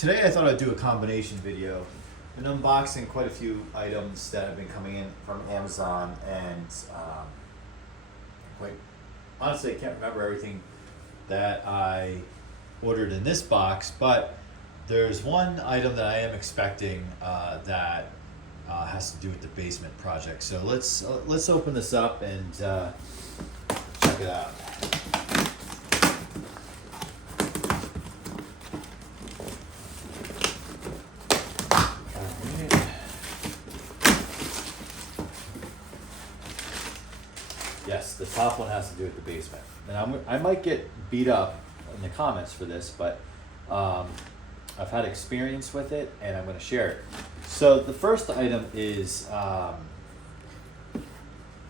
Today I thought I'd do a combination video. I've been unboxing quite a few items that have been coming in from Amazon, and quite honestly I can't remember everything that I ordered in this box, but there's one item that I am expecting that has to do with the basement project. So let's open this up and check it out. Yes, the top one has to do with the basement. And I might get beat up in the comments for this, but I've had experience with it and I'm going to share it. So the first item is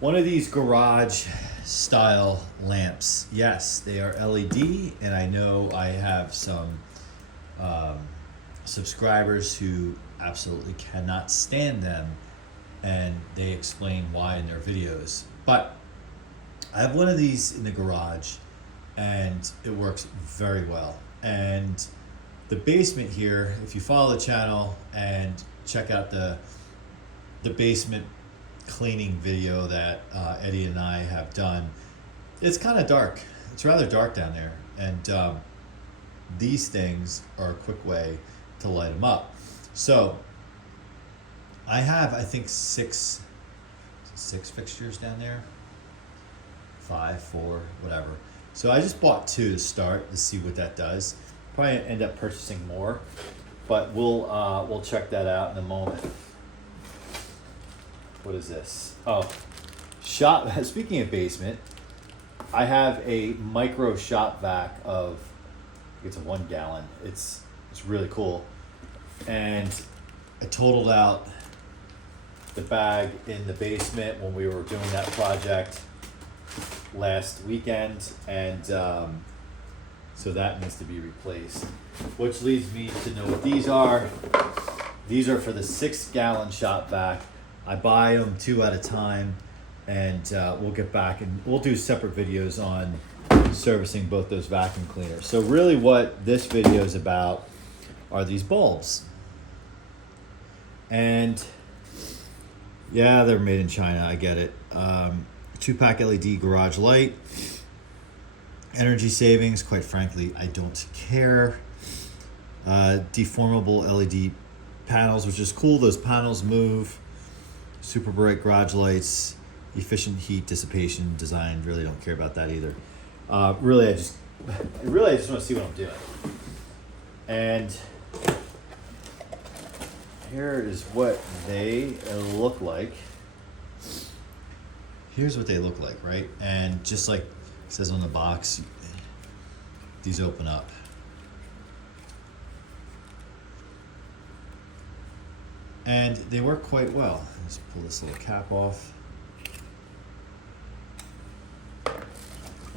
one of these garage style lamps. Yes, they are LED, and I know I have some subscribers who absolutely cannot stand them, and they explain why in their videos. But I have one of these in the garage and it works very well. And the basement here, if you follow the channel and check out the basement cleaning video that Eddie and I have done, it's kind of dark. It's rather dark down there. And these things are a quick way to light them up. So I have, I think, six fixtures down there. 5, 4, whatever. So I just bought 2 to start to see what that does. Probably end up purchasing more, but we'll check that out in a moment. What is this? Oh, shop. Speaking of basement, I have a micro shop vac of, it's a 1 gallon. It's really cool, and I totaled out the bag in the basement when we were doing that project last weekend, and so that needs to be replaced, which leads me to know what these are. These are for the 6-gallon shop vac. I buy them 2 at a time, and we'll get back and we'll do separate videos on servicing both those vacuum cleaners. So really what this video is about are these bulbs, and yeah, they're made in China, I get it. 2-pack LED garage light. Energy savings, quite frankly, I don't care. Deformable LED panels, which is cool. Those panels move. Super bright garage lights. Efficient heat dissipation design. Really don't care about that either. Really, I just want to see what I'm doing. And here is what they look like. Here's what they look like, right? And just like it says on the box, these open up. And they work quite well. Let's pull this little cap off. And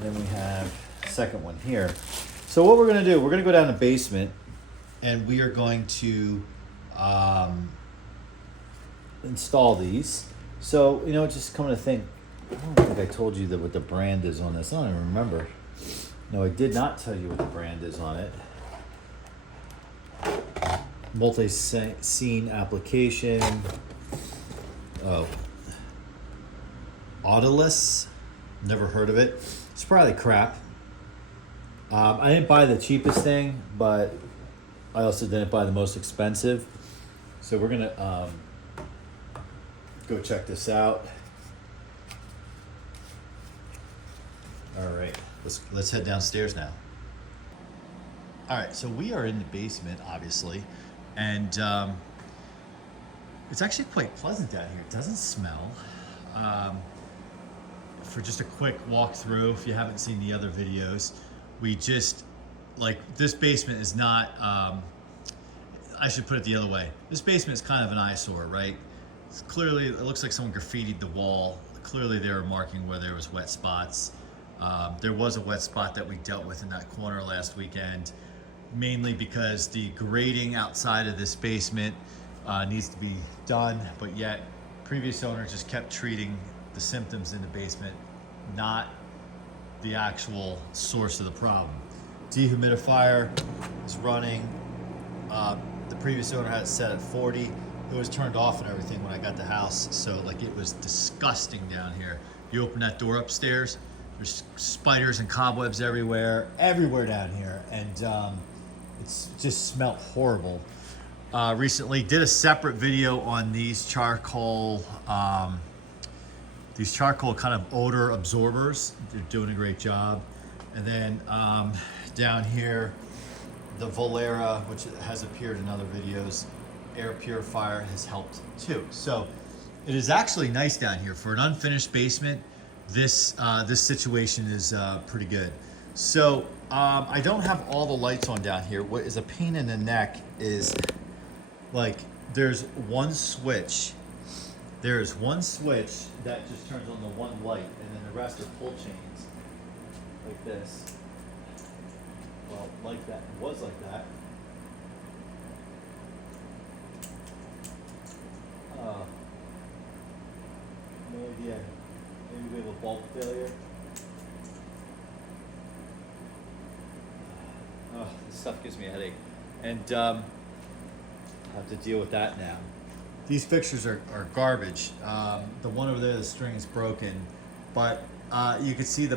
then we have a second one here. So what we're gonna do, we're gonna go down the basement and we are going to install these. So, just coming to think, I don't think I told you what the brand is on this. I don't even remember. No, I did not tell you what the brand is on it. Multi-scene application. Oh. Odors. Never heard of it. It's probably crap. I didn't buy the cheapest thing, but I also didn't buy the most expensive. So we're going to go check this out. All right, let's head downstairs now. All right, so we are in the basement, obviously, and it's actually quite pleasant down here. It doesn't smell. For just a quick walkthrough, if you haven't seen the other videos, we just, this basement is not, I should put it the other way. This basement is kind of an eyesore, right? Clearly, it looks like someone graffitied the wall. Clearly, they were marking where there was wet spots. There was a wet spot that we dealt with in that corner last weekend, mainly because the grading outside of this basement needs to be done, but yet previous owner just kept treating the symptoms in the basement, not the actual source of the problem. Dehumidifier is running. The previous owner had it set at 40. It was turned off and everything when I got the house, so like it was disgusting down here. You open that door upstairs, there's spiders and cobwebs everywhere down here, and it's just smelled horrible. Recently did a separate video on these charcoal kind of odor absorbers. They're doing a great job. And then down here, the Volera, which has appeared in other videos, air purifier has helped too. So it is actually nice down here for an unfinished basement. This situation is pretty good. So I don't have all the lights on down here. What is a pain in the neck is like there's one switch. There is one switch that just turns on the one light, and then the rest are pull chains like this. Well, like that, it was like that. No idea. Maybe we have a bulb failure. Oh, this stuff gives me a headache. And I have to deal with that now. These fixtures are garbage. The one over there, the string is broken, but you can see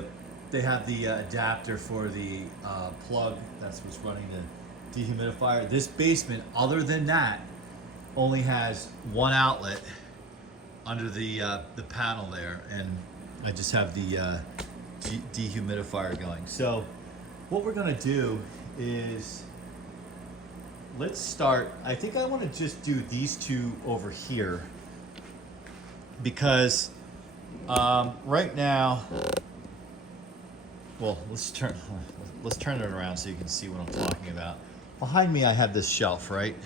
they have the adapter for the plug. That's what's running the dehumidifier. This basement, other than that, only has one outlet under the panel there, and I just have the dehumidifier going. So what we're gonna do is, let's start. I think I want to just do these two over here because right now, well, let's turn it around so you can see what I'm talking about. Behind me, I have this shelf, right?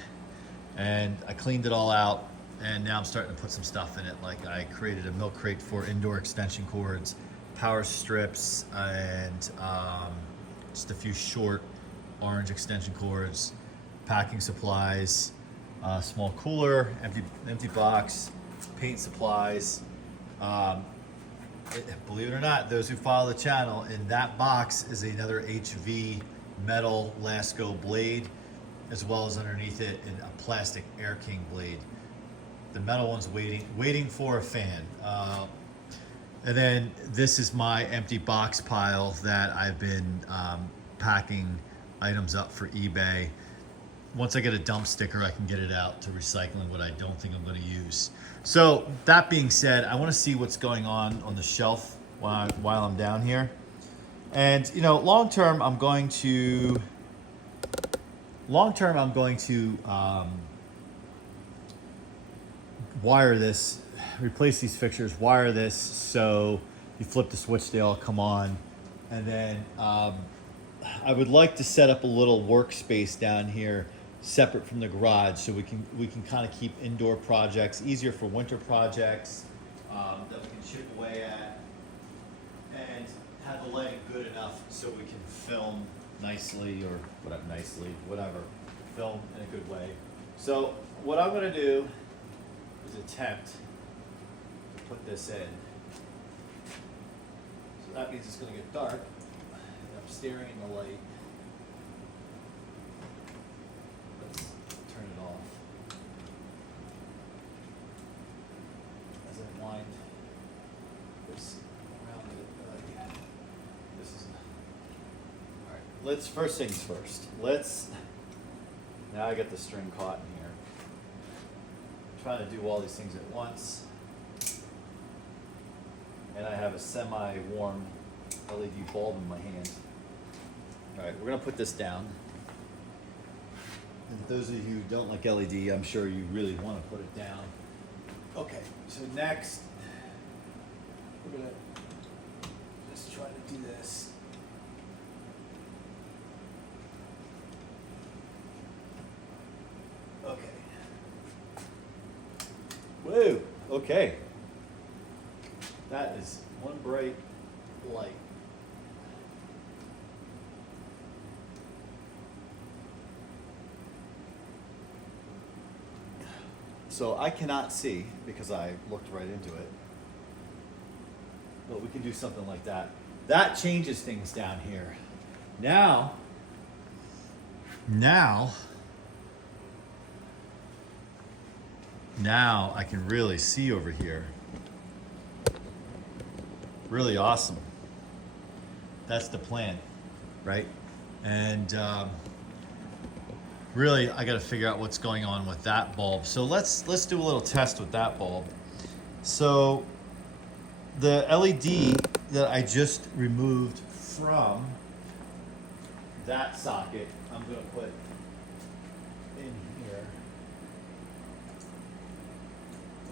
And I cleaned it all out, and now I'm starting to put some stuff in it. Like I created a milk crate for indoor extension cords, power strips, and just a few short orange extension cords, packing supplies, small cooler, empty box, paint supplies. Believe it or not, those who follow the channel, in that box is another HV metal Lasco blade, as well as underneath it a plastic Air King blade. The metal one's waiting for a fan. And then this is my empty box pile that I've been packing items up for eBay. Once I get a dump sticker, I can get it out to recycling what I don't think I'm going to use. So that being said, I want to see what's going on the shelf while I'm down here. And you know, long term, I'm going to wire this, replace these fixtures, wire this so you flip the switch, they all come on, and then I would like to set up a little workspace down here separate from the garage so we can kind of keep indoor projects easier for winter projects that we can chip away at, and have the lighting good enough so we can film nicely, or whatever, film in a good way. So what I'm going to do is attempt to put this in. So that means it's going to get dark. I'm staring in the light. Let's turn it off. As I wind this around it. This is all right. Let's first things first. Now I got the string caught in here. I'm trying to do all these things at once, and I have a semi-warm LED bulb in my hand. All right, we're gonna put this down. And those of you who don't like LED, I'm sure you really want to put it down. Okay, so next, we're gonna just try to do this. Okay. Whoa, okay. That is one bright light. So I cannot see because I looked right into it. But we can do something like that. That changes things down here. Now now I can really see over here. Really awesome. That's the plan, right? And really, I got to figure out what's going on with that bulb. So let's do a little test with that bulb. So the LED that I just removed from that socket, I'm going to put in here.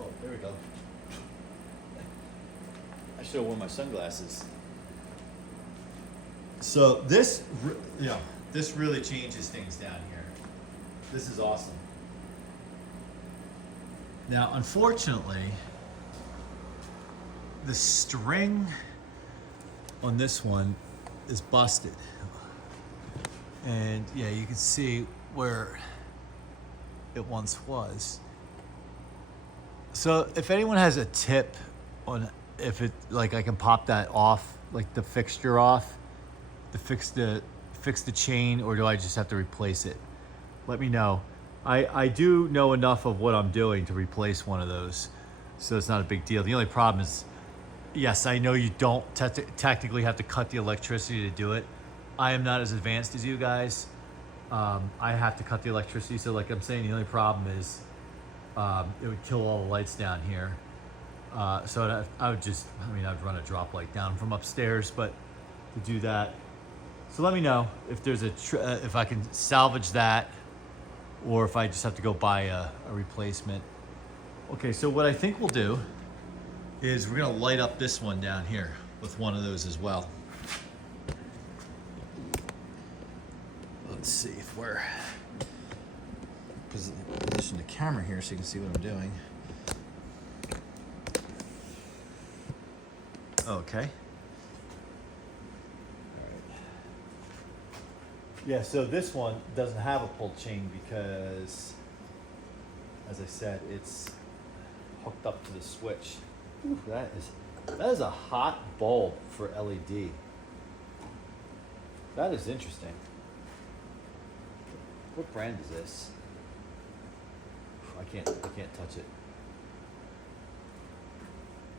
Oh, there we go. I should have worn my sunglasses. So this, this really changes things down here. This is awesome. Now, unfortunately, the string on this one is busted. And yeah, you can see where it once was. So if anyone has a tip on if it, like I can pop that off, like the fixture off, to fix the chain, or do I just have to replace it? Let me know. I do know enough of what I'm doing to replace one of those, so it's not a big deal. The only problem is, yes, I know you don't technically have to cut the electricity to do it. I am not as advanced as you guys. I have to cut the electricity, so like I'm saying, the only problem is it would kill all the lights down here. So I would just, I'd run a drop light down from upstairs, but to do that. So let me know if there's if I can salvage that, or if I just have to go buy a replacement. Okay, so what I think we'll do is we're gonna light up this one down here with one of those as well. Let's see if we're position the camera here so you can see what I'm doing. Okay. Yeah, so this one doesn't have a pull chain because, as I said, it's hooked up to the switch. Ooh, that is a hot bulb for LED. That is interesting. What brand is this? I can't touch it.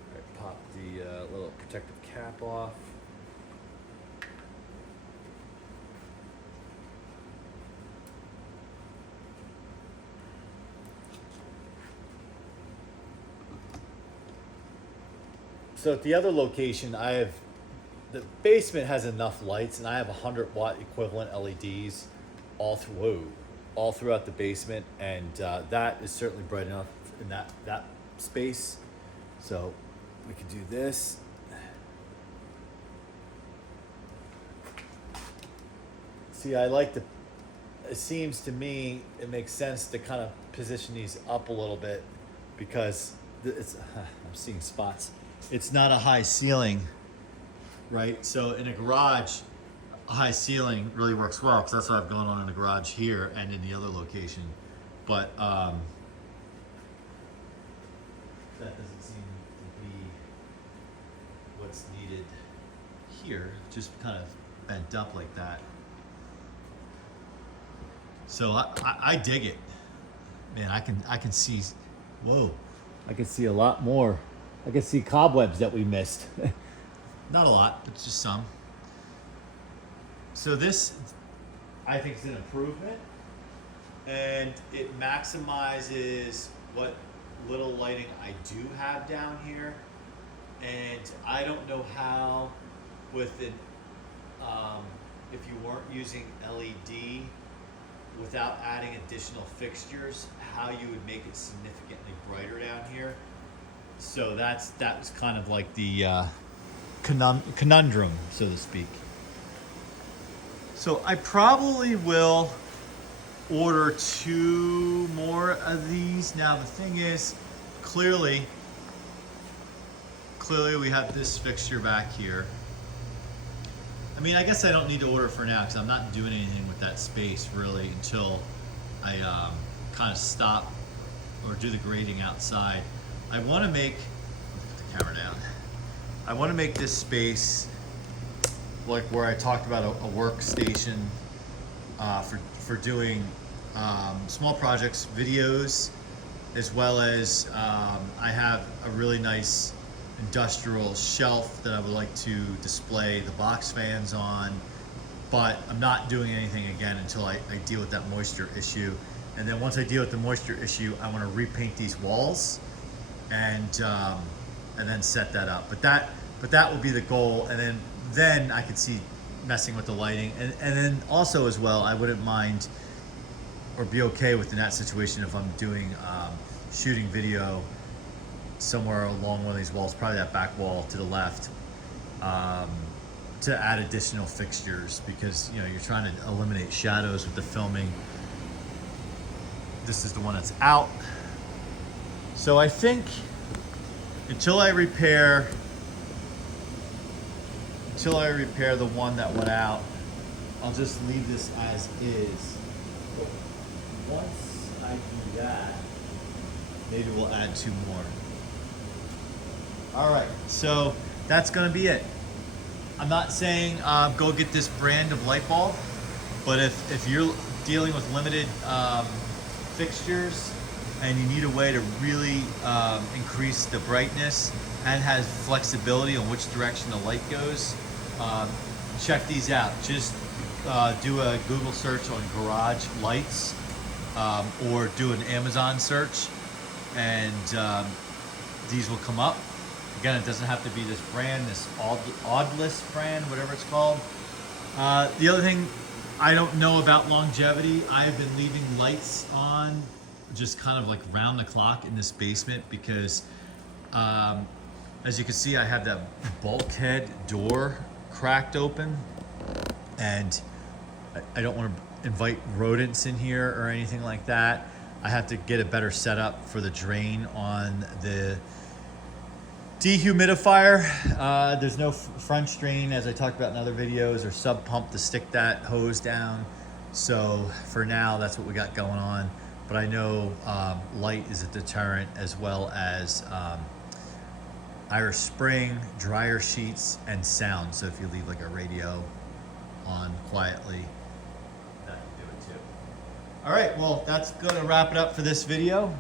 All right, pop the little protective cap off. So at the other location, the basement has enough lights, and I have 100-watt equivalent LEDs all throughout the basement, and that is certainly bright enough in that space. So we could do this. See, it seems to me it makes sense to kind of position these up a little bit, because I'm seeing spots. It's not a high ceiling, right? So in a garage, a high ceiling really works well, because that's what I've gone on in the garage here and in the other location. But that doesn't seem to be what's needed here. Just kind of bent up like that. So I dig it, man. I can see, whoa, I can see a lot more. I can see cobwebs that we missed. Not a lot, but just some. So this, I think, is an improvement, and it maximizes what little lighting I do have down here. And I don't know how, with it, if you weren't using LED, without adding additional fixtures, how you would make it significantly brighter down here. So that was kind of like the conundrum, so to speak. So I probably will order 2 more of these. Now the thing is, clearly we have this fixture back here. I guess I don't need to order for now, because I'm not doing anything with that space really until I kind of stop or do the grading outside. I want to make, put the camera down. I want to make this space like where I talked about a workstation for doing small projects, videos, as well as I have a really nice industrial shelf that I would like to display the box fans on, but I'm not doing anything again until I deal with that moisture issue. And then once I deal with the moisture issue, I want to repaint these walls and then set that up. But that will be the goal. And then I could see messing with the lighting. And then also as well, I wouldn't mind or be okay with in that situation if I'm doing shooting video somewhere along one of these walls, probably that back wall to the left, to add additional fixtures, because you know you're trying to eliminate shadows with the filming. This is the one that's out. So I think until I repair the one that went out, I'll just leave this as is. Once I do that, maybe we'll add 2 more. All right, so that's gonna be it. I'm not saying go get this brand of light bulb, but if you're dealing with limited fixtures and you need a way to really increase the brightness and has flexibility on which direction the light goes, check these out. Just do a Google search on garage lights, or do an Amazon search, and these will come up. Again, it doesn't have to be this brand, this Odors brand, whatever it's called. The other thing I don't know about longevity, I've been leaving lights on just kind of like round the clock in this basement because as you can see, I have that bulkhead door cracked open, and I don't want to invite rodents in here or anything like that. I have to get a better setup for the drain on the dehumidifier. There's no French drain, as I talked about in other videos, or sub pump to stick that hose down. So for now, that's what we got going on. But I know light is a deterrent, as well as Irish Spring, dryer sheets, and sound. So if you leave like a radio on quietly, that can do it too. All right, well, that's gonna wrap it up for this video.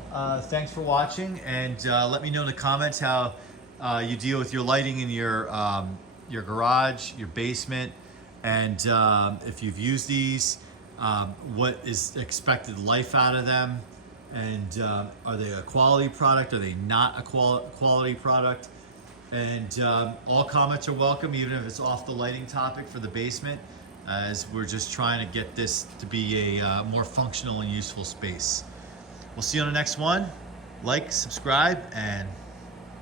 Thanks for watching, and let me know in the comments how you deal with your lighting in your garage, your basement, and if you've used these, what is the expected life out of them, and are they a quality product? Are they not a quality product? And all comments are welcome, even if it's off the lighting topic for the basement, as we're just trying to get this to be a more functional and useful space. We'll see you on the next one. Like, subscribe, and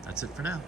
that's it for now.